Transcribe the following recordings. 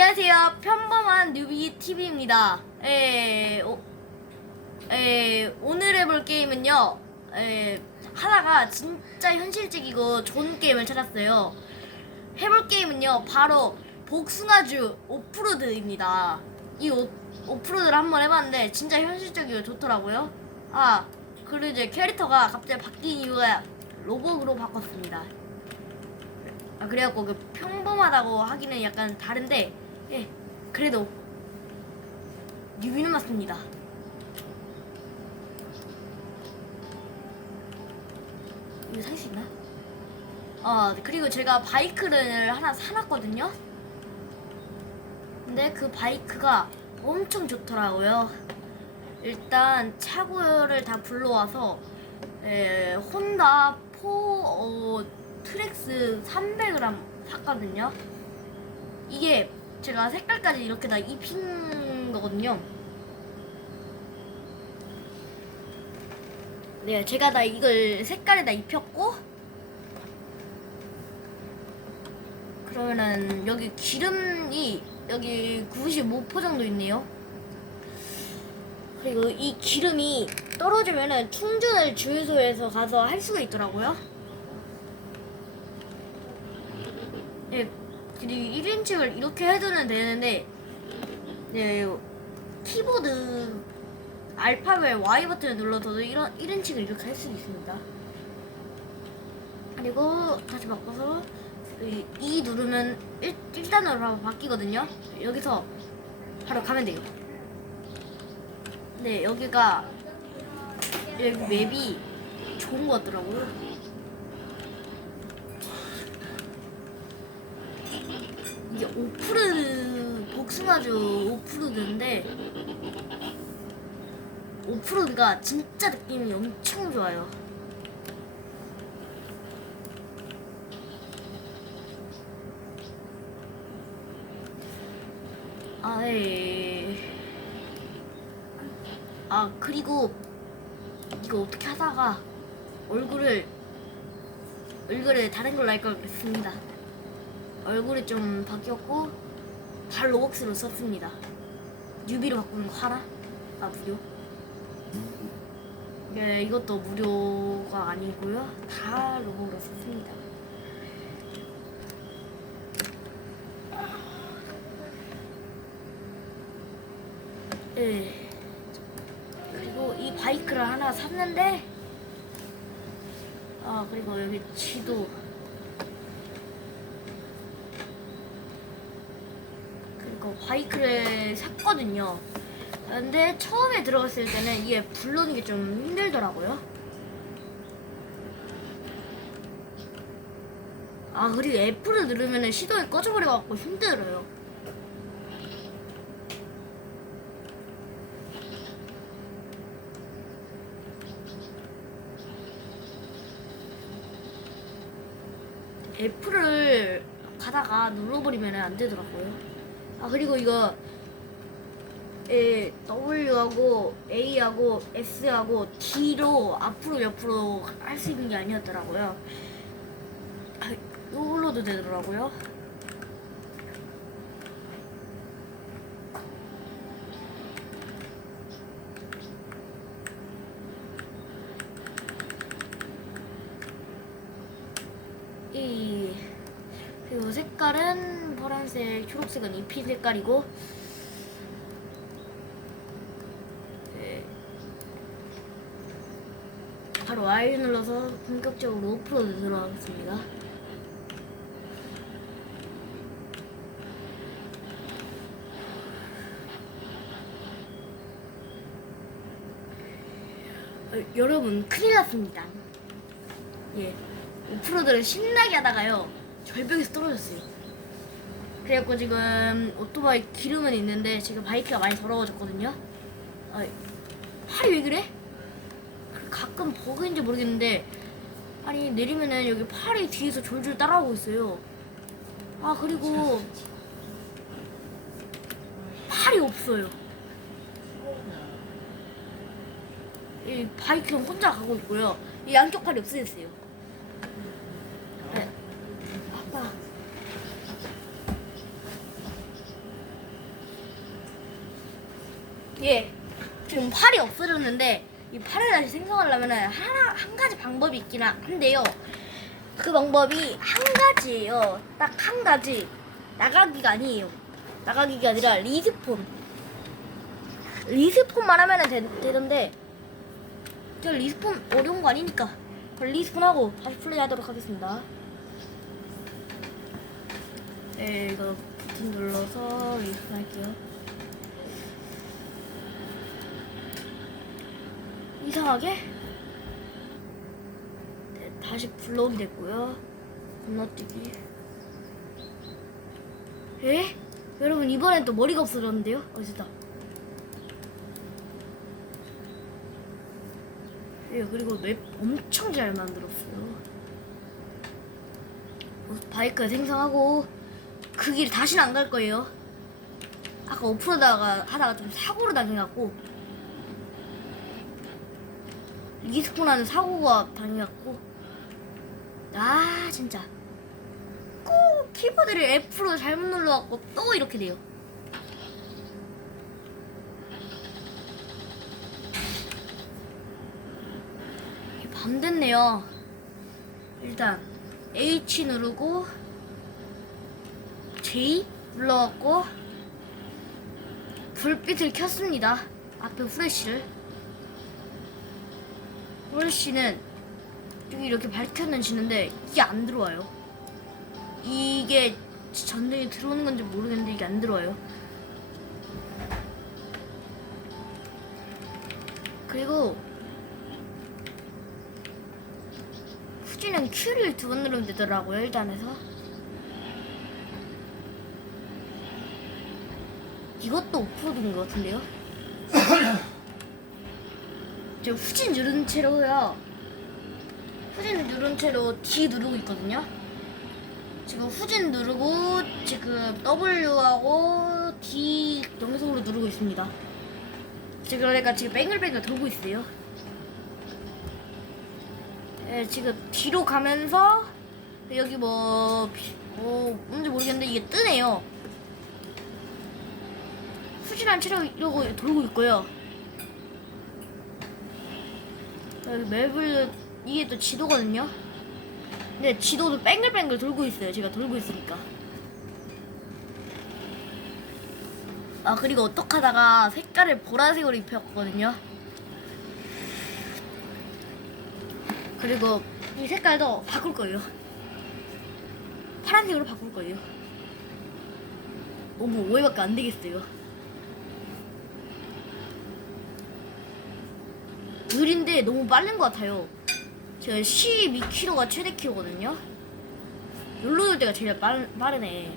안녕하세요. 평범한 뉴비 TV입니다. 오늘 해볼 게임은요. 하나가 진짜 현실적이고 좋은 게임을 찾았어요. 해볼 게임은요. 바로 복숭아주 오프로드입니다. 이 오프로드를 한번 해봤는데 진짜 현실적이고 좋더라고요. 그리고 이제 캐릭터가 갑자기 바뀐 이유가 로봇으로 바꿨습니다. 그래갖고 평범하다고 하기는 약간 다른데, 그래도 뉴비는 맞습니다. 이거 살 수 있나? 그리고 제가 바이크를 하나 사놨거든요. 근데 그 바이크가 엄청 좋더라고요. 일단 차고를 다 불러와서 혼다 트렉스 300g 샀거든요. 이게 제가 색깔까지 이렇게 다 입힌 거거든요. 네, 제가 다 이걸 색깔에다 입혔고, 그러면은 여기 기름이 여기 95% 정도 있네요. 그리고 이 기름이 떨어지면은 충전을 주유소에서 가서 할 수가 있더라고요. 그리고 1인칭을 이렇게 해두면 되는데, 키보드 알파벳 Y 버튼을 눌러서도 이런 1인칭을 이렇게 할 수 있습니다. 그리고 다시 바꿔서 E 누르면 1단으로 바뀌거든요. 여기서 바로 가면 돼요. 네, 여기가 여기 맵이 좋은 것 같더라고요. 이게 복숭아주 오프로드인데, 오프로드가 진짜 느낌이 엄청 좋아요. 그리고 이거 어떻게 하다가 얼굴을 다른 걸로 할 걸 그랬습니다. 얼굴이 좀 바뀌었고 발 로벅스로 썼습니다. 뉴비로 바꾸는 거 하나? 무료? 이것도 무료가 아니고요. 다 로벅으로 썼습니다. 그리고 이 바이크를 하나 샀는데, 그리고 여기 지도, 그리고 바이크를 샀거든요. 근데 처음에 들어갔을 때는 이게 불러오는 게 좀 힘들더라고요. 그리고 F를 누르면 시동이 꺼져버려갖고 힘들어요. F를 가다가 눌러버리면 안 되더라고요. 그리고 이거 W하고 A하고 S하고 D로 앞으로 옆으로 할 수 있는 게 아니었더라고요. 이걸로도 되더라고요. 그리고 색깔은 파란색, 초록색은 잎이 색깔이고, 바로 Y 눌러서 본격적으로 오프로드 들어가겠습니다. 여러분, 큰일 났습니다. 오프로드를 신나게 하다가요, 절벽에서 떨어졌어요. 그래갖고 지금 오토바이 기름은 있는데 지금 바이크가 많이 더러워졌거든요. 팔이 왜 그래? 가끔 버그인지 모르겠는데, 아니 내리면은 여기 팔이 뒤에서 졸졸 따라오고 있어요. 그리고 팔이 없어요. 이 바이크는 혼자 가고 있고요. 이 양쪽 팔이 없어졌어요. 아빠 예, 지금 팔이 없어졌는데 이 팔을 다시 생성하려면 한 가지 방법이 있긴 한데요. 그 방법이 한 가지예요. 딱 한 가지. 나가기가 아니에요. 나가기가 아니라 리스폰. 리스폰만 하면 되던데 저 리스폰 어려운 거 아니니까 리스폰하고 다시 플레이하도록 하겠습니다. 네, 이거 버튼 눌러서 리스폰 할게요. 이상하게 네, 다시 블록이 됐고요. 건너뛰기. 에? 여러분 이번엔 또 머리가 없어졌는데요? 어디다? 예, 그리고 맵 엄청 잘 만들었어요. 바이크 생성하고 그 길 다시는 안 갈 거예요. 아까 하다가 좀 사고로 당해갖고 리스폰하는 사고가 당해갖고 아 진짜 꼭 키보드를 F로 잘못 눌러갖고 또 이렇게 돼요. 밤 됐네요. 일단 H 누르고 J 눌러갖고 불빛을 켰습니다. 앞에 후레쉬는 여기 이렇게 밝혔는지는데 이게 안 들어와요. 이게 전등이 들어오는 건지 모르겠는데 이게 안 들어와요. 그리고 후지는 Q를 2번 누르면 되더라고요. 일단에서 이것도 오프로드인 것 같은데요. 제가 후진 누른 채로요. 후진 누른 채로 D 누르고 있거든요. 지금 후진 누르고 지금 W하고 D 연속으로 누르고 있습니다. 지금 그러니까 지금 뱅글뱅글 돌고 있어요. 네, 지금 뒤로 가면서 여기 뭔지 모르겠는데 이게 뜨네요. 후진한 채로 이러고 돌고 있고요. 여기 맵을 이게 또 지도거든요. 근데 지도도 뱅글뱅글 돌고 있어요. 제가 돌고 있으니까. 아 그리고 어떡하다가 색깔을 보라색으로 입혔거든요. 그리고 이 색깔도 바꿀 거예요. 파란색으로 바꿀 거예요. 너무 오해밖에 안 되겠어요. 느린데 너무 빠른 것 같아요. 제가 12km가 최대 키로거든요. 여기로 돌 때가 제일 빠르네.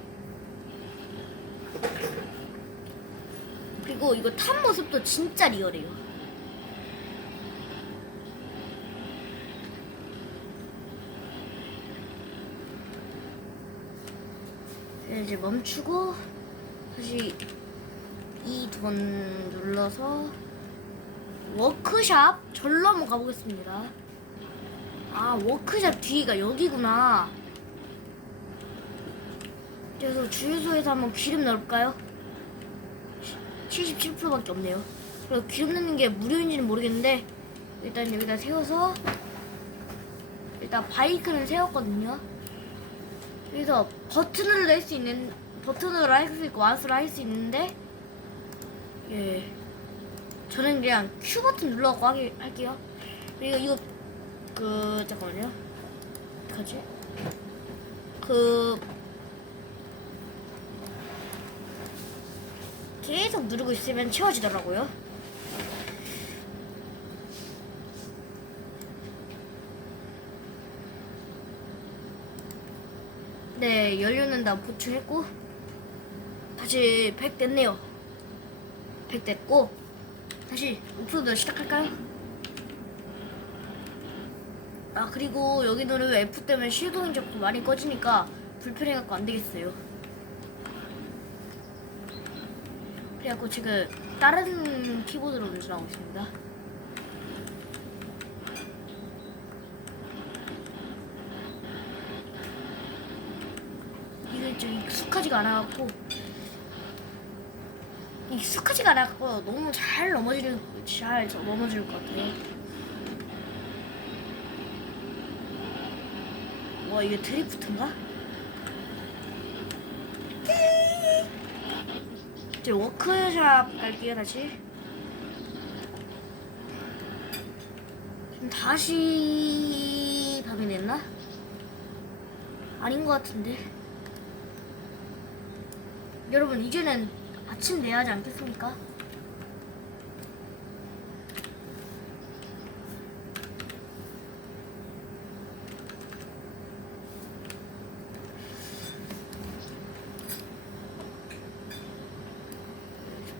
그리고 이거 탄 모습도 진짜 리얼해요. 이제 멈추고 다시 E 2번 눌러서 워크샵 절로 한번 가보겠습니다. 아 워크샵 뒤가 여기구나. 그래서 주유소에서 한번 기름 넣을까요? 77%밖에 없네요. 그리고 기름 넣는 게 무료인지는 모르겠는데 일단 여기다 세워서 일단 바이크는 세웠거든요. 그래서 버튼으로 할 수 있고 마우스로 할 수 있는데 예 저는 그냥 Q 버튼 눌러갖고 할게요. 그리고 이거 잠깐만요. 어떡하지? 계속 누르고 있으면 채워지더라고요. 네, 연료는 다 보충했고 다시 100 됐네요. 100 됐고 다시 오프로드 시작할까요? 아 그리고 여기 누르면 F 때문에 시동이 자꾸 많이 꺼지니까 불편해갖고 안 되겠어요. 그래갖고 지금 다른 키보드로 운전하고 있습니다. 이게 좀 익숙하지가 않아갖고 익숙하지가 않았고 너무 잘 넘어질 것 같아요. 와, 이게 드리프트인가? 이제 워크샵 갈게요. 다시 밤이 됐나? 아닌 것 같은데. 여러분, 이제는 아침 내야 하지 않겠습니까?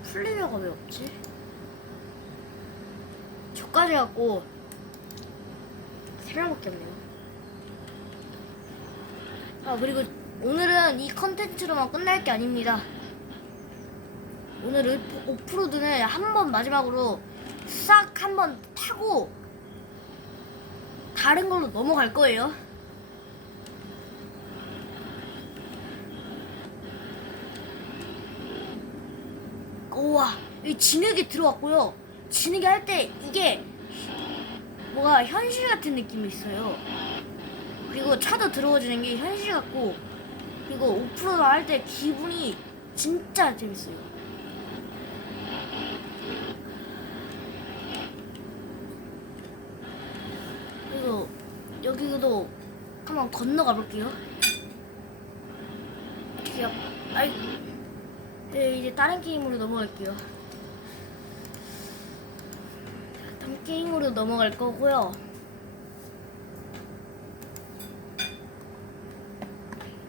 플레이어가 왜 없지? 저까지 갖고 3명밖에 없네요. 아, 그리고 오늘은 이 컨텐츠로만 끝날 게 아닙니다. 오늘은 오프로드는 한 번 마지막으로 싹 한 번 타고 다른 걸로 넘어갈 거예요. 우와, 이 진흙이 들어왔고요. 진흙이 할 때 이게 뭐가 현실 같은 느낌이 있어요. 그리고 차도 들어와주는 게 현실 같고, 그리고 오프로드 할 때 기분이 진짜 재밌어요. 그리고 여기도 한번 건너가 볼게요. 아이, 네, 이제 다른 게임으로 넘어갈게요. 다른 게임으로 넘어갈 거고요.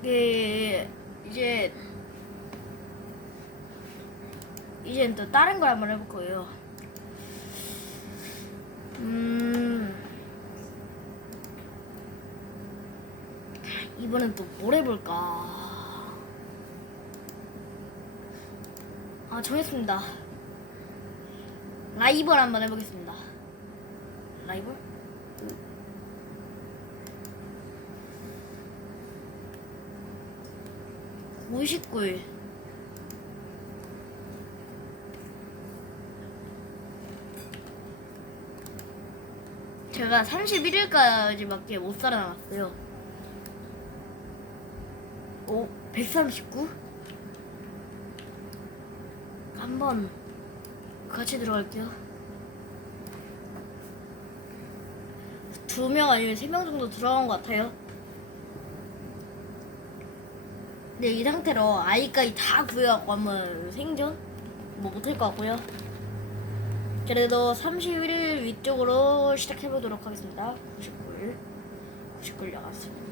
네, 이제 또 다른 걸 한번 해볼 거예요. 이번엔 또 뭘 해볼까? 아, 정했습니다. 라이벌 한번 해보겠습니다. 라이벌? 59일. 제가 31일까지밖에 못 살아남았어요. 139? 한번 같이 들어갈게요. 2명 아니면 3명 정도 들어간 것 같아요. 네, 이 상태로 아이까지 다 구해갖고 한번 생존? 뭐 못할 것 같고요. 그래도 31일 위쪽으로 시작해보도록 하겠습니다. 99일 나갔습니다.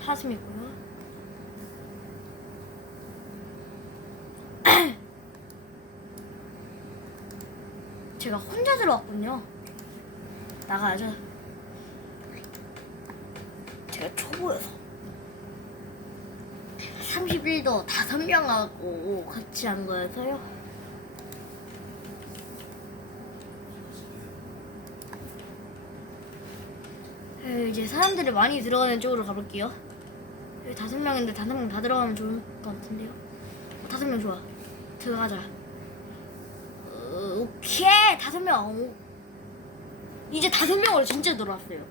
사슴이고요. 제가 혼자 들어왔군요. 나가야죠. 제가 초보여서 30일도 5명하고 같이 한 거여서요. 이제 사람들이 많이 들어가는 쪽으로 가볼게요. 5명인데 5명 다 들어가면 좋을 것 같은데요. 5명 좋아. 들어가자. 오케이, 5명. 이제 5명으로 진짜 들어왔어요.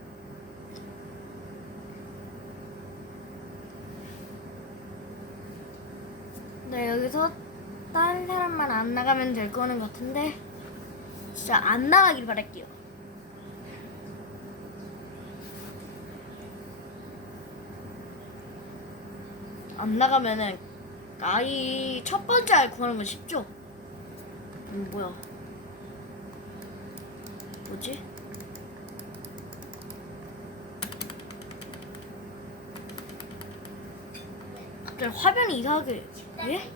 네, 여기서 다른 사람만 안 나가면 될 거는 같은데 진짜 안 나가길 바랄게요. 안 나가면은 아이 첫 번째 알 구하는 건 쉽죠? 뭐야? 뭐지? 갑자기 화면이 이상하게. 예?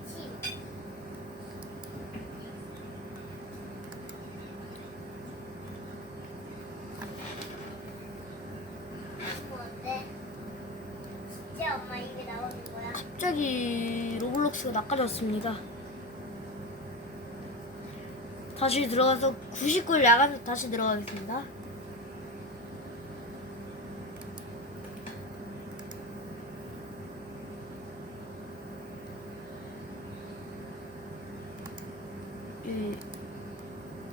진짜 엄마 입에 나오는 거야? 갑자기 로블록스가 낚아졌습니다. 다시 들어가서 99일 야간 다시 들어가겠습니다.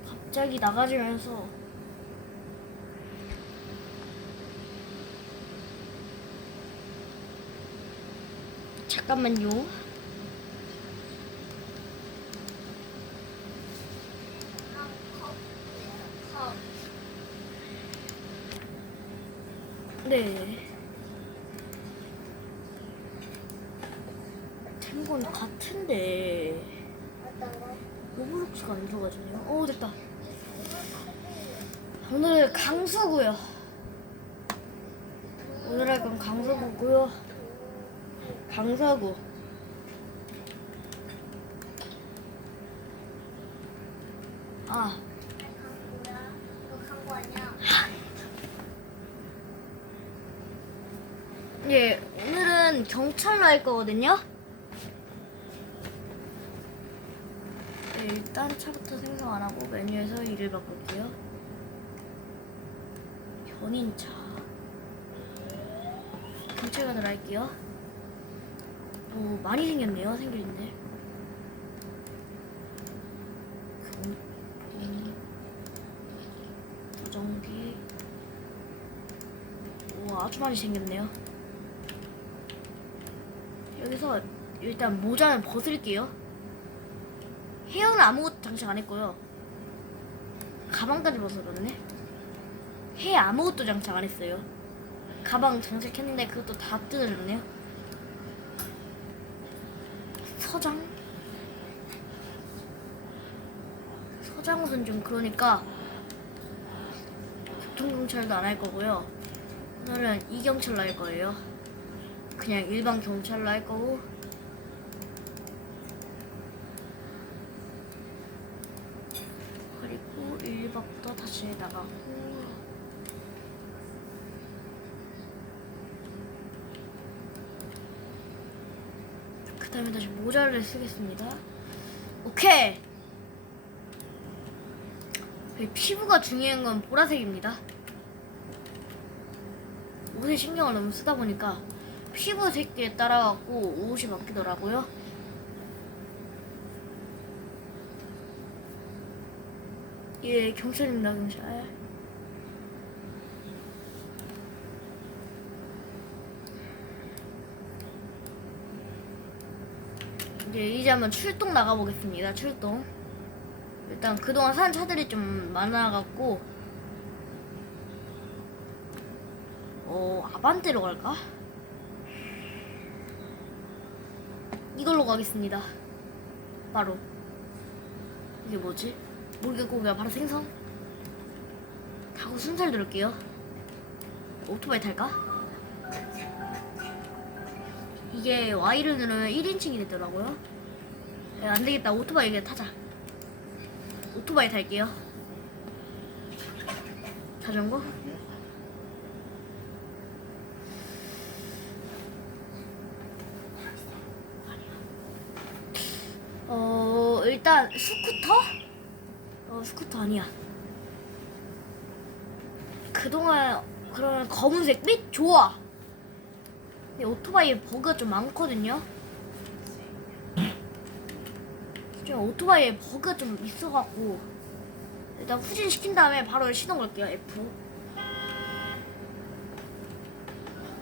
갑자기 나가지면서 잠깐만요. 네. 된 건 같은데 어떤 거? 로블록스가 안 들어가지네요. 오 됐다. 오늘은 강수고요. 오늘 할 건 강서구고요. 강서구. 아, 뭐야? 이거 간거 아니야? 예, 오늘은 경찰로 할 거거든요. 네, 일단 차부터 생성 안 하고 메뉴에서 일을 바꿀게요. 견인차. 경찰관으로 할게요. 오, 많이 생겼네요. 생길인데. 부정기. 오, 아주 많이 생겼네요. 여기서 일단 모자는 벗을게요. 헤어는 아무것도 장착 안 했고요. 가방까지 벗어졌네. 헤어 아무것도 장착 안 했어요. 가방 장착했는데 그것도 다 뜯어졌네요. 서장? 서장 옷은 좀 그러니까 교통경찰도 안 할 거고요. 오늘은 이경찰로 할 거예요. 그냥 일반 경찰로 할 거고. 그리고 1박도 다시 나가고. 그 다음에 다시 모자를 쓰겠습니다. 오케이! 피부가 중요한 건 보라색입니다. 옷에 신경을 너무 쓰다 보니까 피부 색에 따라갖고 옷이 바뀌더라고요. 예, 경찰입니다, 경찰. 이제 한번 출동 나가보겠습니다. 출동. 일단 그동안 산 차들이 좀 많아갖고 아반떼로 갈까? 이걸로 가겠습니다. 바로 이게 뭐지? 모르겠고 그냥 바로 생선 타고 순찰 들을게요. 오토바이 탈까? 이게 Y를 누르면 1인칭이 되더라고요. 야, 안되겠다. 오토바이 그냥 타자. 오토바이 탈게요. 자전거? 일단 스쿠터? 스쿠터 아니야. 그동안 그러면 검은색 빛 좋아. 근데 오토바이에 버그가 좀 많거든요. 좀 오토바이에 버그가 좀 있어갖고 일단 후진 시킨 다음에 바로 시동 걸게요. F.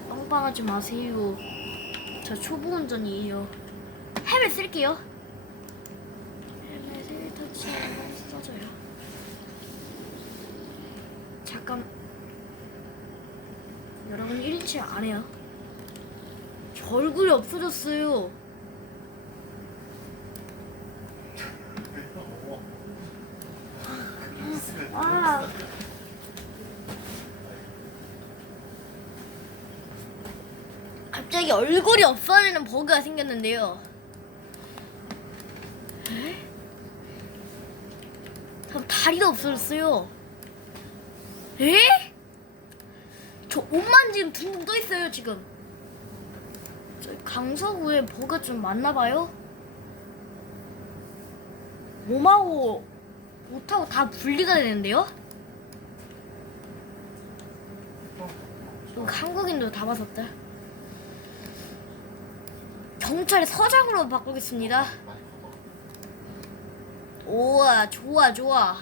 빵빵하지 마세요. 저 초보 운전이에요. 헬멧 쓸게요. 헬멧을 터치하고 써줘요. 잠깐. 여러분 1인칭 안 해요. 저 얼굴이 없어졌어요. 아. 갑자기 얼굴이 없어지는 버그가 생겼는데요. 그럼 다리도 없어졌어요. 에? 저 옷만 지금 둥둥 떠 있어요 지금. 저 강서구에 버그가 좀 많나봐요. 몸하고 옷하고 다 분리가 되는데요. 한국인도 다 봤었다. 경찰 서장으로 바꾸겠습니다. 오와 좋아 좋아.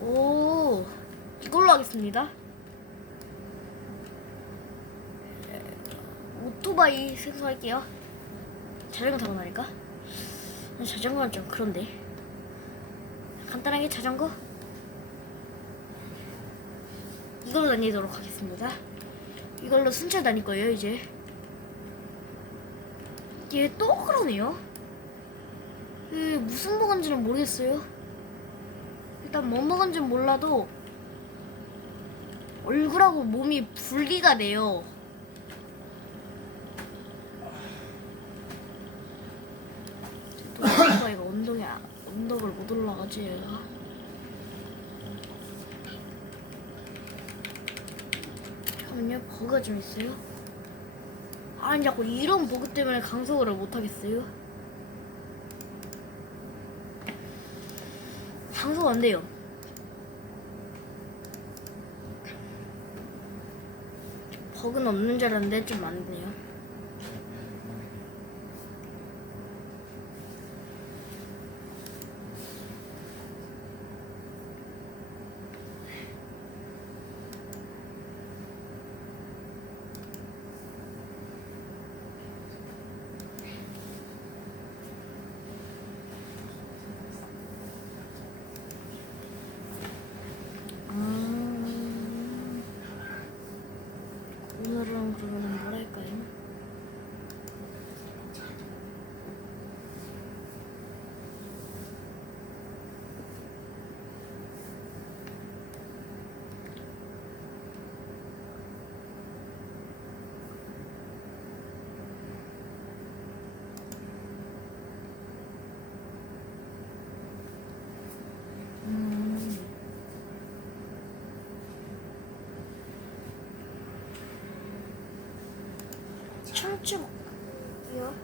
오 이걸로 하겠습니다. 오토바이 생성할게요. 자전거 타고 나니까. 자전거는 좀 그런데. 간단하게 자전거 이걸로 다니도록 하겠습니다. 이걸로 순찰 다닐 거예요 이제. 얘 또 그러네요. 얘 무슨 먹은지는 모르겠어요. 일단 뭐 먹은지는 몰라도 얼굴하고 몸이 분리가 돼요. 또 얘가 언덕을 못 올라가지 얘가. 잠깐만요, 버그가 좀 있어요. 아니 자꾸 이런 버그 때문에 강속을 못 하겠어요. 강속 안 돼요. 버그는 없는 줄 알았는데 좀 많네요. 오늘은 그러면 뭘 할까요? 춤추고요.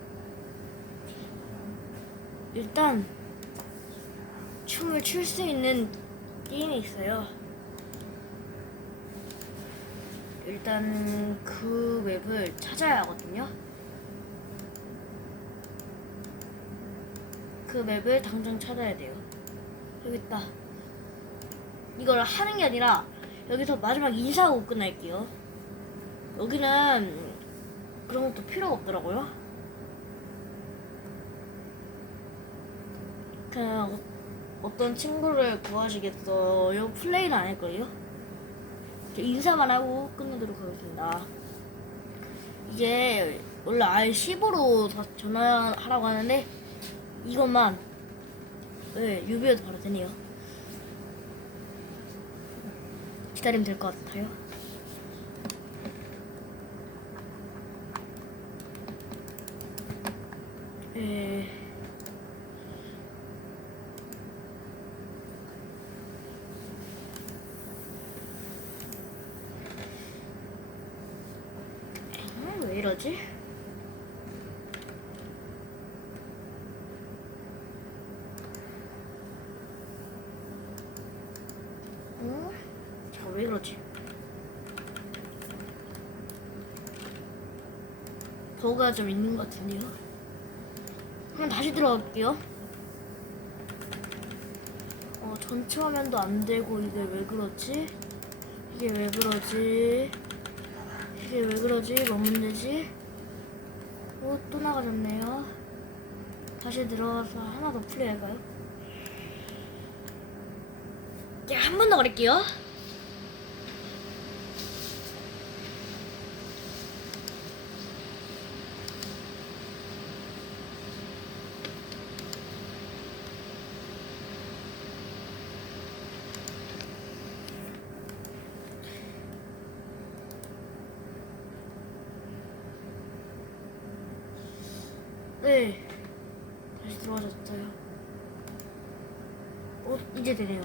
일단 춤을 출 수 있는 게임이 있어요. 일단 그 맵을 찾아야 하거든요. 그 맵을 당장 찾아야 돼요. 여기 있다. 이걸 하는 게 아니라 여기서 마지막 인사하고 끝날게요. 여기는 그런 것도 필요가 없더라고요. 그냥 어떤 친구를 구하시겠어요? 플레이는 안 할걸요? 인사만 하고 끝내도록 하겠습니다. 이게 원래 R15로 전화하라고 하는데 이것만 유비에도 바로 되네요. 기다리면 될 것 같아요. 왜 이러지? 자, 왜 이러지? 버그가 좀 있는 것 같은데요? 그럼 다시 들어갈게요. 전체 화면도 안 되고 이게 왜 그러지? 이게 왜 그러지? 이게 왜 그러지? 뭔 문제지? 또 나가졌네요. 다시 들어가서 하나 더 플레이할까요? 한 번 더 가릴게요. 네, 다시 들어와졌어요. 이제 되네요.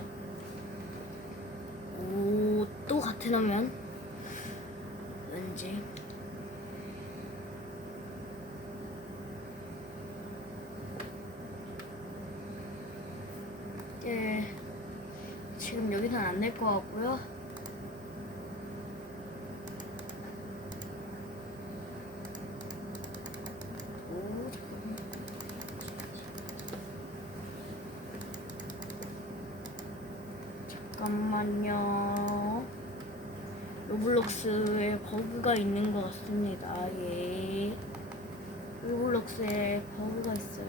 또 같은 화면. 왠지. 지금 여기서는 안 될 것 같고요. 잠깐만요. 로블록스에 버그가 있는 것 같습니다. 예. 로블록스에 버그가 있어요.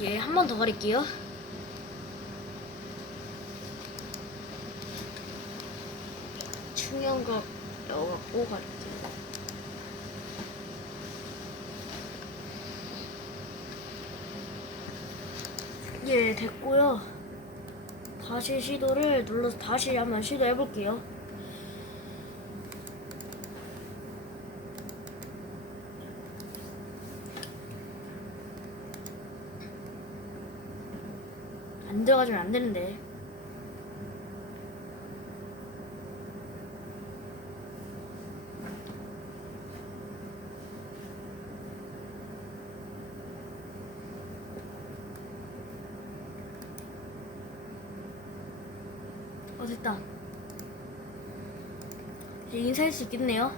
예, 한 번 더 가릴게요. 충격각 넣어갖고 갈게요. 예, 됐고요. 다시 시도를 눌러서 다시 한번 시도해 볼게요. 안 들어가지면 안 되는데. 됐다. 이제 인사할 수 있겠네요.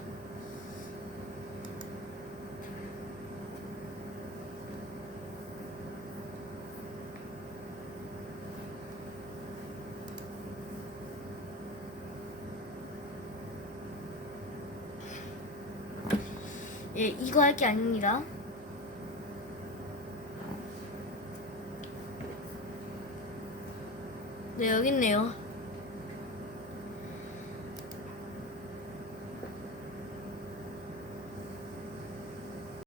예, 이거 할 게 아닙니다. 네, 여기 있네요.